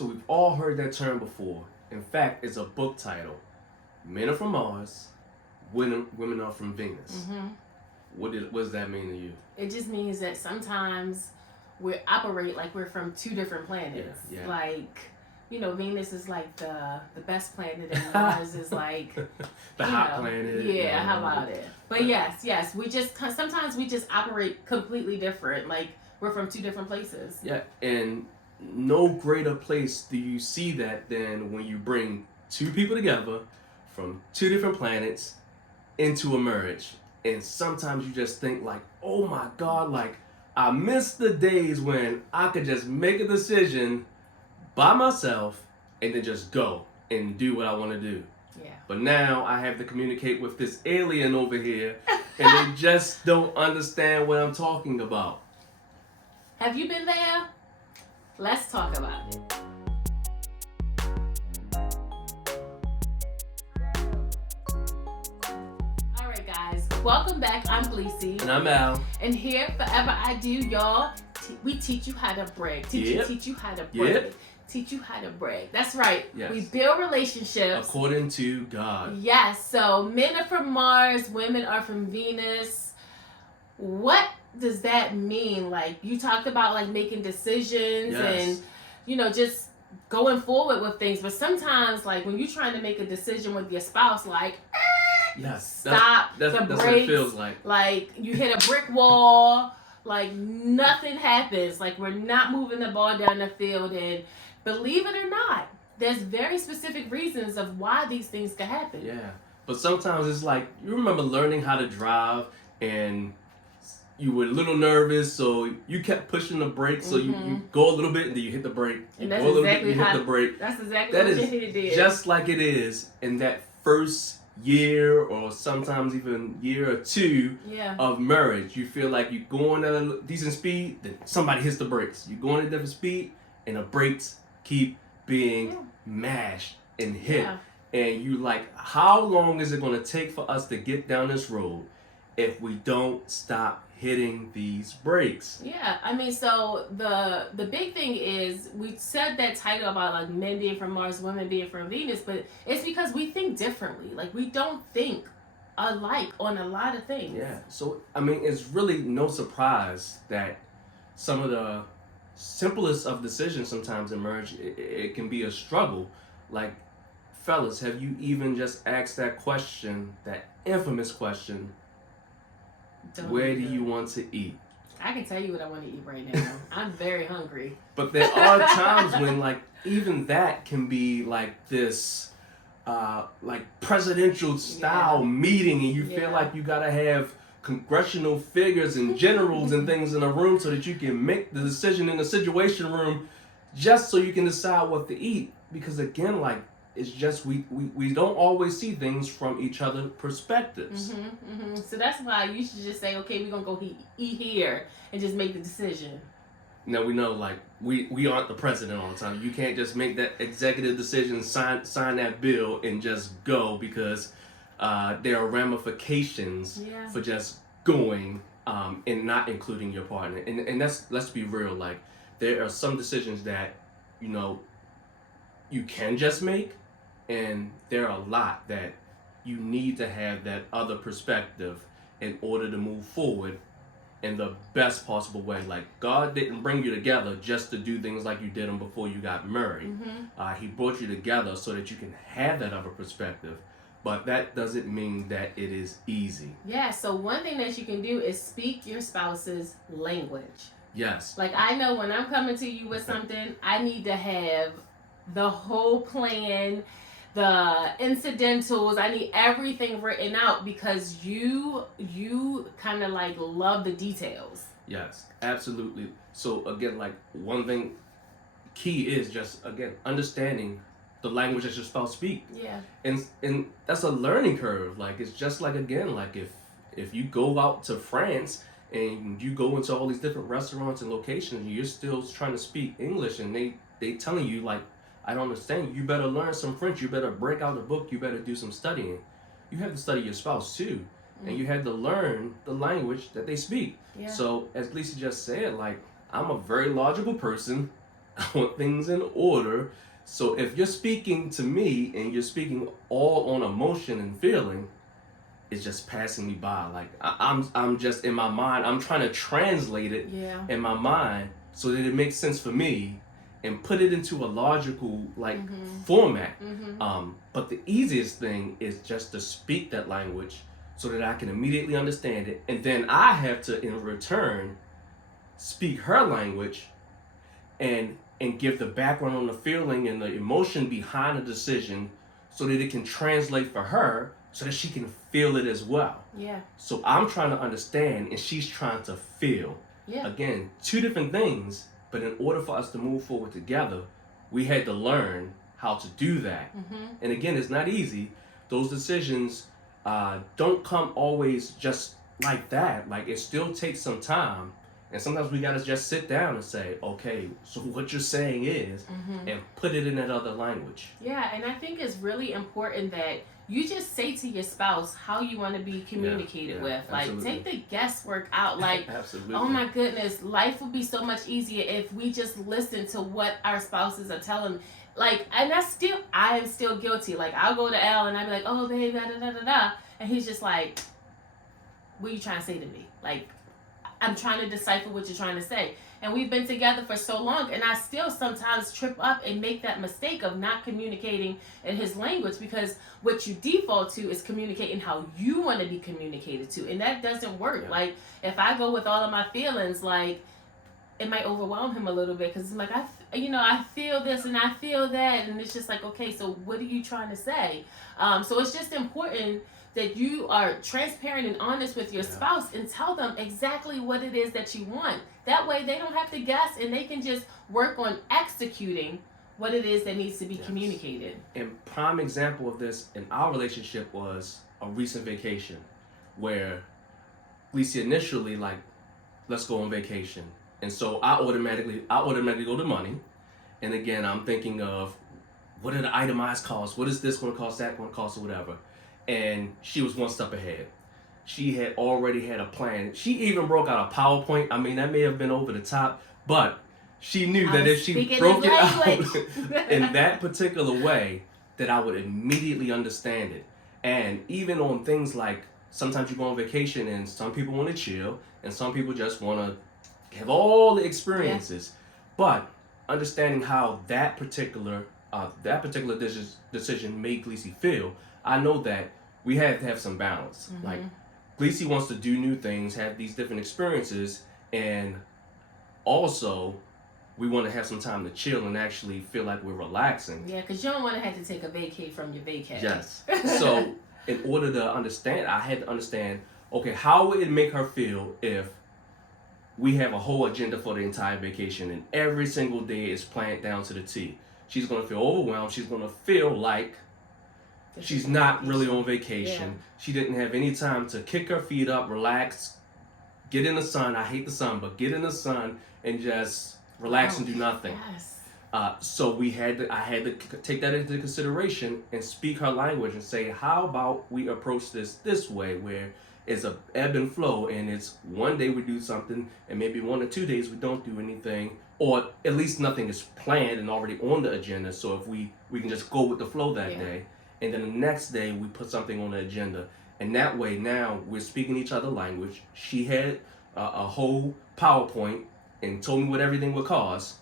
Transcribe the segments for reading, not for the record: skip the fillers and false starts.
So we've all heard that term before. In fact, it's a book title. Men are from Mars, women are from Venus. Mm-hmm. What does that mean to you? It just means that sometimes we operate like we're from two different planets. Yeah. Like, Venus is like the best planet, and Mars is like the hot planet. Yeah, how about it? But yes, sometimes we just operate completely different. Like we're from two different places. Yeah, and no greater place do you see that than when you bring two people together from two different planets into a marriage. And sometimes you just think like, oh my God, like I miss the days when I could just make a decision by myself and then just go and do what I want to do. Yeah. But now I have to communicate with this alien over here and they just don't understand what I'm talking about. Have you been there? Let's talk about it. Welcome back. I'm Gleesy. And I'm Al. And here, Forever I Do, y'all, we teach you how to break. Teach you how to break. Yep. Teach you how to break. That's right. Yes. We build relationships. According to God. Yes. So men are from Mars, women are from Venus. What does that mean? Like, you talked about like making decisions and, just going forward with things. But sometimes, like, when you're trying to make a decision with your spouse, like, yes, stop that's the brakes. What it feels like. Like you hit a brick wall, like nothing happens. Like we're not moving the ball down the field. And believe it or not, there's very specific reasons of why these things can happen. Yeah, but sometimes it's like, you remember learning how to drive and you were a little nervous, so you kept pushing the brakes. So you go a little bit and then you hit the brake. And that's exactly hit the brake. That's exactly what you did. Just like it is in that first year or sometimes even year or two of marriage. You feel like you're going at a decent speed, then somebody hits the brakes. You're going at a different speed and the brakes keep being mashed and hit. Yeah. And you like, how long is it going to take for us to get down this road if we don't stop hitting these brakes? Yeah, I mean, so the big thing is, we said that title about like men being from Mars, women being from Venus, but it's because we think differently. Like we don't think alike on a lot of things. Yeah, so I mean, it's really no surprise that some of the simplest of decisions sometimes in marriage, it can be a struggle. Like, fellas, have you even just asked that question, that infamous question, where do you want to eat? I can tell you what I want to eat right now. I'm very hungry. But there are times when, like, even that can be like this, like presidential style meeting, and you feel like you gotta have congressional figures and generals and things in a room so that you can make the decision in the situation room, just so you can decide what to eat. Because again, like, it's just we don't always see things from each other's perspectives. So that's why you should just say, okay, we're gonna go eat here and just make the decision. Now we know, like, we aren't the president all the time. You can't just make that executive decision, sign that bill, and just go, because there are ramifications for just going and not including your partner. And let's be real, like, there are some decisions that you can just make, and there are a lot that you need to have that other perspective in order to move forward in the best possible way. Like, God didn't bring you together just to do things like you did them before you got married. He brought you together so that you can have that other perspective. But that doesn't mean that it is easy. Yeah, so one thing that you can do is speak your spouse's language. Yes. Like, I know when I'm coming to you with something, I need to have the whole plan, the incidentals. I need everything written out, because you kind of like love the details. Yes, absolutely. So again, like, one thing key is just, again, understanding the language that your spouse speaks. Yeah. And that's a learning curve. Like, it's just like, again, like if you go out to France and you go into all these different restaurants and locations and you're still trying to speak English, and they telling you, like, I don't understand, you better learn some French, you better break out a book, you better do some studying. You have to study your spouse too. And you have to learn the language that they speak. Yeah. So, as Lisa just said, like, I'm a very logical person. I want things in order. So if you're speaking to me and you're speaking all on emotion and feeling, it's just passing me by. Like I'm just in my mind. I'm trying to translate it in my mind so that it makes sense for me and put it into a logical format. But the easiest thing is just to speak that language so that I can immediately understand it, and then I have to in return speak her language and give the background on the feeling and the emotion behind the decision so that it can translate for her so that she can feel it as well. Yeah. So I'm trying to understand and she's trying to feel. Yeah. Again, two different things, but in order for us to move forward together, we had to learn how to do that. And again, it's not easy. Those decisions don't come always just like that. Like, it still takes some time. And sometimes we gotta just sit down and say, okay, so what you're saying is, and put it in that other language. Yeah, and I think it's really important that you just say to your spouse how you want to be communicated with. Like, absolutely. take the guesswork out. Like, Absolutely. oh my goodness, life would be so much easier if we just listen to what our spouses are telling. Like, and I am still guilty. Like, I'll go to Al and I'll be like, oh, babe, da da da da da. And he's just like, what are you trying to say to me? Like, I'm trying to decipher what you're trying to say. And we've been together for so long, and I still sometimes trip up and make that mistake of not communicating in his language, because what you default to is communicating how you want to be communicated to, and that doesn't work. Yeah. Like, if I go with all of my feelings, like, it might overwhelm him a little bit, because it's like, I feel this and I feel that, and it's just like, okay, so what are you trying to say? So it's just important that you are transparent and honest with your spouse and tell them exactly what it is that you want. That way they don't have to guess, and they can just work on executing what it is that needs to be communicated. And prime example of this in our relationship was a recent vacation where Lisa initially like, let's go on vacation. And so I automatically go to money. And again, I'm thinking of what are the itemized costs? What is this going to cost, that going to cost, or whatever. And she was one step ahead. She had already had a plan. She even broke out a PowerPoint. I mean, that may have been over the top, but she knew that if she broke it out in that particular way, that I would immediately understand it. And even on things like, sometimes you go on vacation and some people want to chill and some people just want to have all the experiences. But understanding how that particular decision made Gleesy feel, I know that we have to have some balance. Like, Gleesy wants to do new things, have these different experiences, and also we want to have some time to chill and actually feel like we're relaxing. Yeah, because you don't want to have to take a vacay from your vacay. Yes. So in order to understand, I had to understand, okay, how would it make her feel if we have a whole agenda for the entire vacation and every single day is planned down to the T? She's going to feel overwhelmed. She's going to feel like she's not really on vacation. Yeah. She didn't have any time to kick her feet up, relax, get in the sun. I hate the sun, but get in the sun and just relax and do nothing. Yes. So I had to take that into consideration and speak her language and say, how about we approach this way, where it's a ebb and flow, and it's one day we do something and maybe 1 or 2 days we don't do anything, or at least nothing is planned and already on the agenda. So if we can just go with the flow that day. And then the next day we put something on the agenda. And that way now we're speaking each other's language. She had a whole PowerPoint and told me what everything would cost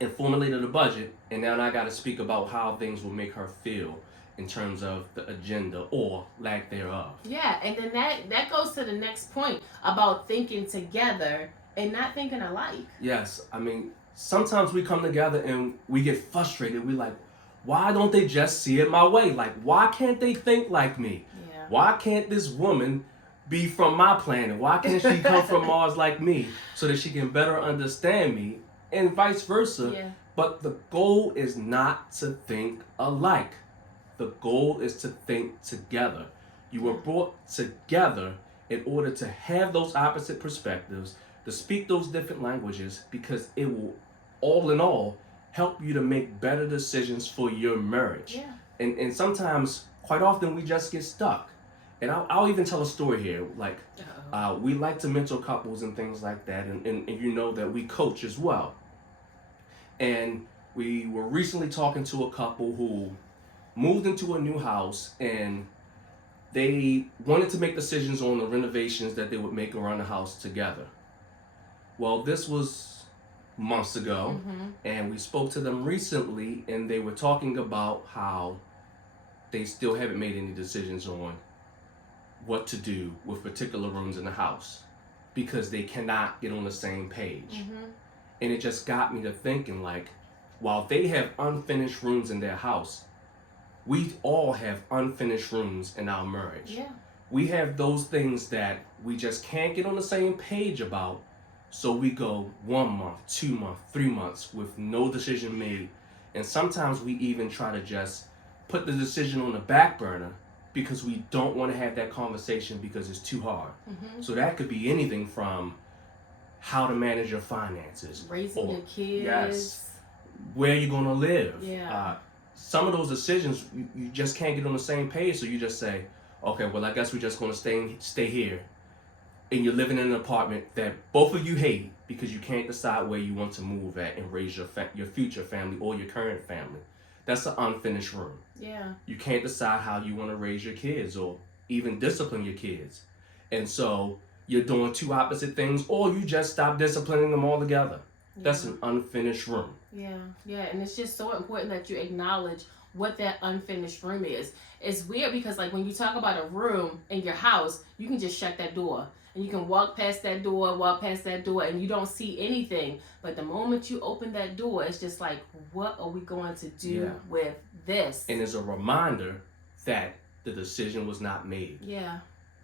and formulated a budget. And now I got to speak about how things will make her feel in terms of the agenda or lack thereof. Yeah, and then that goes to the next point about thinking together and not thinking alike. Yes, I mean, sometimes we come together and we get frustrated. We like, why don't they just see it my way? Like, why can't they think like me? Yeah. Why can't this woman be from my planet? Why can't she come from Mars like me so that she can better understand me, and vice versa? Yeah. But the goal is not to think alike. The goal is to think together. You were brought together in order to have those opposite perspectives, to speak those different languages, because it will, all in all, help you to make better decisions for your marriage. Yeah. And sometimes, quite often, we just get stuck. And I'll even tell a story here. Like, we like to mentor couples and things like that. And you know that we coach as well. And we were recently talking to a couple who moved into a new house, and they wanted to make decisions on the renovations that they would make around the house together. Well, this was months ago, and we spoke to them recently, and they were talking about how they still haven't made any decisions on what to do with particular rooms in the house because they cannot get on the same page. And it just got me to thinking, like, while they have unfinished rooms in their house, we all have unfinished rooms in our marriage. Yeah. We have those things that we just can't get on the same page about, so we go 1 month, 2 months, 3 months with no decision made. And sometimes we even try to just put the decision on the back burner because we don't want to have that conversation because it's too hard. So that could be anything from how to manage your finances, raising your kids, yes, where you're going to live. Yeah. Some of those decisions you just can't get on the same page, so you just say, okay, well, I guess we're just going to stay here. And you're living in an apartment that both of you hate because you can't decide where you want to move at and raise your future family or your current family. That's an unfinished room. Yeah. You can't decide how you want to raise your kids or even discipline your kids. And so you're doing two opposite things, or you just stop disciplining them altogether. Yeah. That's an unfinished room. Yeah, yeah, and it's just so important that you acknowledge what that unfinished room is. It's weird because, like, when you talk about a room in your house, you can just shut that door. And you can walk past that door, and you don't see anything. But the moment you open that door, it's just like, what are we going to do with this? And it's a reminder that the decision was not made. Yeah.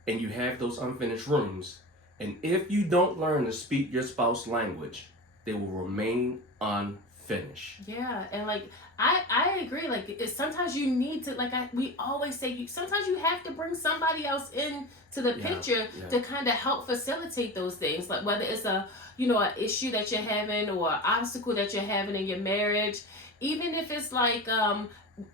And you have those unfinished rooms. And if you don't learn to speak your spouse's language, they will remain unfinished. Yeah, and like I agree. Like sometimes you need to, like we always say, sometimes you have to bring somebody else in to the picture to kind of help facilitate those things. Like whether it's an issue that you're having or an obstacle that you're having in your marriage, even if it's like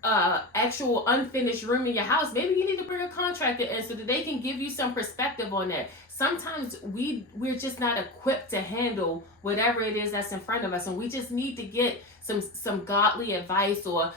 actual unfinished room in your house, maybe you need to bring a contractor in so that they can give you some perspective on that. Sometimes we're just not equipped to handle whatever it is that's in front of us, and we just need to get some godly advice or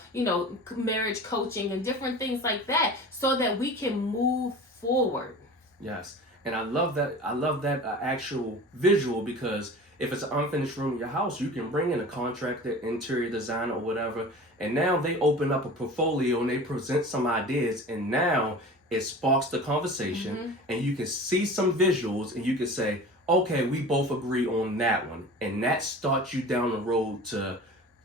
marriage coaching and different things like that so that we can move forward. Yes, and I love that actual visual, because if it's an unfinished room in your house, you can bring in a contractor, interior designer, or whatever, and now they open up a portfolio and they present some ideas, and now it sparks the conversation, and you can see some visuals, and you can say, okay, we both agree on that one, and that starts you down the road to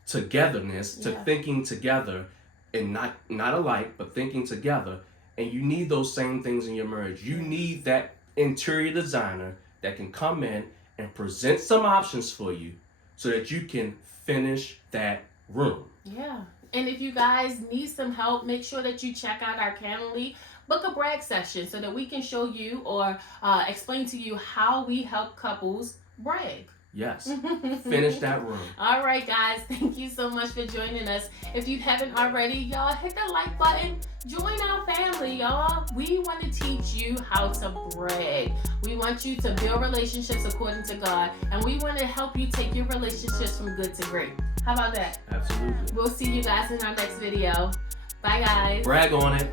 togetherness, to thinking together, and not alike, but thinking together. And you need those same things in your marriage. You need that interior designer that can come in and present some options for you so that you can finish that room. Yeah. And if you guys need some help, make sure that you check out our Calendly. Book a brag session so that we can show you or explain to you how we help couples brag. Yes. Finish that room. All right, guys. Thank you so much for joining us. If you haven't already, y'all hit the like button. Join our family, y'all. We want to teach you how to brag. We want you to build relationships according to God, and we want to help you take your relationships from good to great. How about that? Absolutely. We'll see you guys in our next video. Bye, guys. Brag on it.